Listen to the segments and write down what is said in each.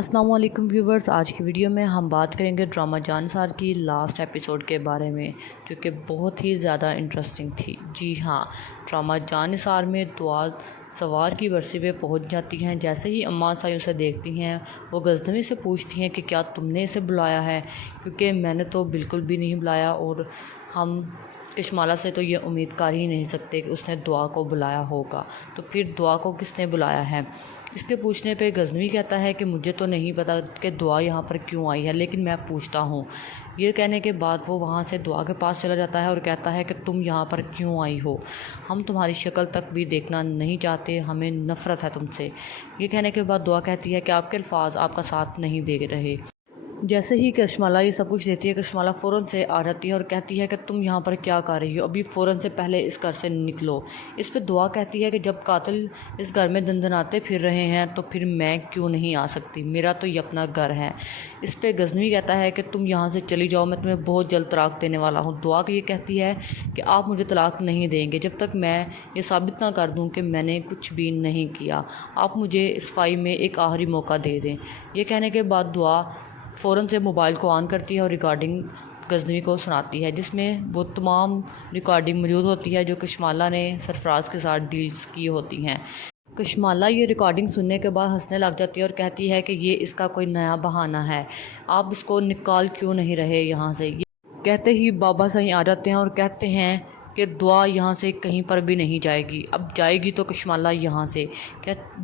अस्सलाम वालेकुम व्यूवर्स, आज की वीडियो में हम बात करेंगे ड्रामा जानिसार की लास्ट एपिसोड के बारे में, जो कि बहुत ही ज़्यादा इंटरेस्टिंग थी। जी हाँ, ड्रामा जानिसार में दुआ सवार की बरसी पे पहुंच जाती हैं। जैसे ही अम्मा साई उसे देखती हैं, वो गज़नवी से पूछती हैं कि क्या तुमने इसे बुलाया है, क्योंकि मैंने तो बिल्कुल भी नहीं बुलाया और हम कशमाला से तो ये उम्मीद कर ही नहीं सकते कि उसने दुआ को बुलाया होगा। तो फिर दुआ को किसने बुलाया है? इसके पूछने पे गज़नवी कहता है कि मुझे तो नहीं पता कि दुआ यहाँ पर क्यों आई है, लेकिन मैं पूछता हूँ। ये कहने के बाद वो वहाँ से दुआ के पास चला जाता है और कहता है कि तुम यहाँ पर क्यों आई हो, हम तुम्हारी शक्ल तक भी देखना नहीं चाहते, हमें नफ़रत है तुमसे। ये कहने के बाद दुआ कहती है कि आपके अल्फाज आपका साथ नहीं दे रहे। जैसे ही कशमाला ये सब कुछ देती है, कशमाला फ़ौरन से आ जाती है और कहती है कि तुम यहाँ पर क्या कर रही हो, अभी फ़ौरन से पहले इस घर से निकलो। इस पे दुआ कहती है कि जब कातिल इस घर में दंदनाते फिर रहे हैं तो फिर मैं क्यों नहीं आ सकती, मेरा तो ये अपना घर है। इस पे गज़नवी कहता है कि तुम यहाँ से चली जाओ, मैं तुम्हें बहुत जल्द तलाक देने वाला हूँ। दुआ ये कहती है कि आप मुझे तलाक नहीं देंगे जब तक मैं ये साबित ना कर दूँ कि मैंने कुछ भी नहीं किया। आप मुझे इस फाई में एक आखिरी मौका दे दें। ये कहने के बाद दुआ फ़ौरन से मोबाइल को ऑन करती है और रिकॉर्डिंग गज़नवी को सुनाती है, जिसमें वो तमाम रिकॉर्डिंग मौजूद होती है जो कशमाला ने सरफराज़ के साथ डील्स की होती हैं। कशमाला ये रिकॉर्डिंग सुनने के बाद हंसने लग जाती है और कहती है कि ये इसका कोई नया बहाना है, आप इसको निकाल क्यों नहीं रहे यहाँ से। ये कहते ही बाबा साईं आ जाते हैं और कहते हैं कि दुआ यहाँ से कहीं पर भी नहीं जाएगी, अब जाएगी तो कशमाला यहाँ से।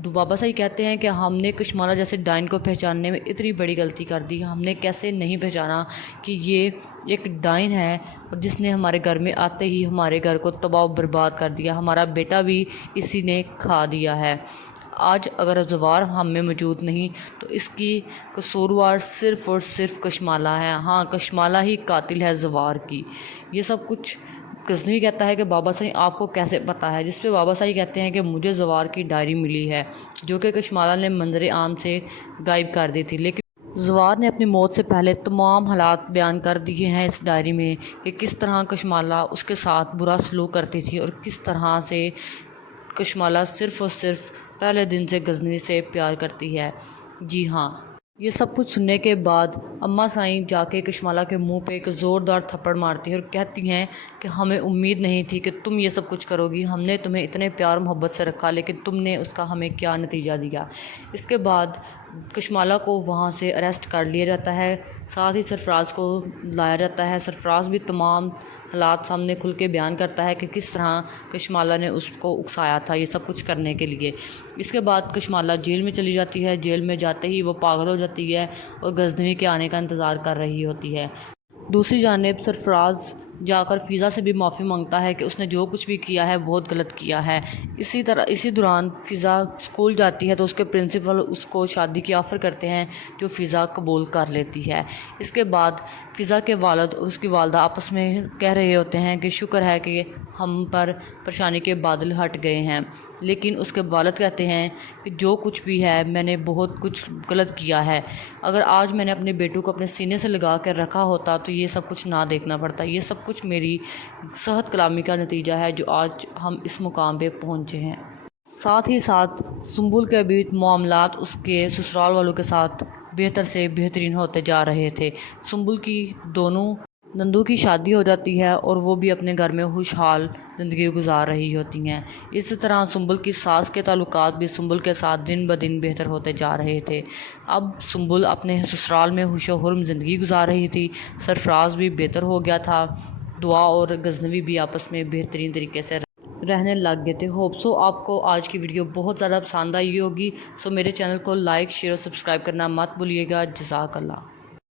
बाबा साईं कहते हैं कि हमने कशमाला जैसे डाइन को पहचानने में इतनी बड़ी गलती कर दी, हमने कैसे नहीं पहचाना कि ये एक डाइन है और जिसने हमारे घर में आते ही हमारे घर को तबाह बर्बाद कर दिया, हमारा बेटा भी इसी ने खा दिया है। आज अगर ज़वार हम में मौजूद नहीं तो इसकी कसूरवार सिर्फ़ और सिर्फ कशमाला है। हाँ, कशमाला ही कातिल है ज़वार की। ये सब कुछ गज़नवी कहता है कि बाबा साईं आपको कैसे पता है, जिस पे बाबा साईं कहते हैं कि मुझे ज़वार की डायरी मिली है जो कि कशमाला ने मंजर आम से गायब कर दी थी, लेकिन ज़वार ने अपनी मौत से पहले तमाम हालात बयान कर दिए हैं इस डायरी में कि किस तरह कशमाला उसके साथ बुरा सलूक करती थी और किस तरह से कशमाला सिर्फ़ और सिर्फ पहले दिन से गज़नवी से प्यार करती है। जी हाँ, ये सब कुछ सुनने के बाद अम्मा साईं जाके कशमाला के मुंह पे एक ज़ोरदार थप्पड़ मारती है और कहती हैं कि हमें उम्मीद नहीं थी कि तुम ये सब कुछ करोगी, हमने तुम्हें इतने प्यार मोहब्बत से रखा लेकिन तुमने उसका हमें क्या नतीजा दिया। इसके बाद कशमाला को वहाँ से अरेस्ट कर लिया जाता है, साथ ही सरफराज को लाया जाता है। सरफराज भी तमाम हालात सामने खुल के बयान करता है कि किस तरह कशमाला ने उसको उकसाया था ये सब कुछ करने के लिए। इसके बाद कशमाला जेल में चली जाती है। जेल में जाते ही वो पागल हो जाती है और गज़नवी के आने का इंतज़ार कर रही होती है। दूसरी जानिब सरफराज जाकर फ़िज़ा से भी माफ़ी मांगता है कि उसने जो कुछ भी किया है बहुत गलत किया है। इसी दौरान फ़िज़ा स्कूल जाती है तो उसके प्रिंसिपल उसको शादी की ऑफ़र करते हैं जो फ़िज़ा कबूल कर लेती है। इसके बाद फ़िज़ा के वालिद और उसकी वालदा आपस में कह रहे होते हैं कि शुक्र है कि हम पर परेशानी के बादल हट गए हैं, लेकिन उसके वालिद कहते हैं कि जो कुछ भी है मैंने बहुत कुछ गलत किया है, अगर आज मैंने अपने बेटू को अपने सीने से लगा कर रखा होता तो ये सब कुछ ना देखना पड़ता। ये सब कुछ मेरी सेहत कलामी का नतीजा है जो आज हम इस मुकाम पे पहुँचे हैं। साथ ही साथ सुंबुल के भी मामलात उसके ससुराल वालों के साथ बेहतर से बेहतरीन होते जा रहे थे। सुंबुल की दोनों नंदू की शादी हो जाती है और वो भी अपने घर में खुशहाल ज़िंदगी गुजार रही होती हैं। इस तरह सुंबुल की सास के ताल्लुकात भी सुंबुल के साथ दिन ब दिन बेहतर होते जा रहे थे। अब सुंबुल अपने ससुराल में खुशो खुर्म ज़िंदगी गुजार रही थी। सरफराज भी बेहतर हो गया था। दुआ और गज़नवी भी आपस में बेहतरीन तरीके से रहने लग गए थे। होप सो आपको आज की वीडियो बहुत ज़्यादा पसंद आई होगी। सो मेरे चैनल को लाइक शेयर और सब्सक्राइब करना मत भूलिएगा। जज़ाकल्लाह।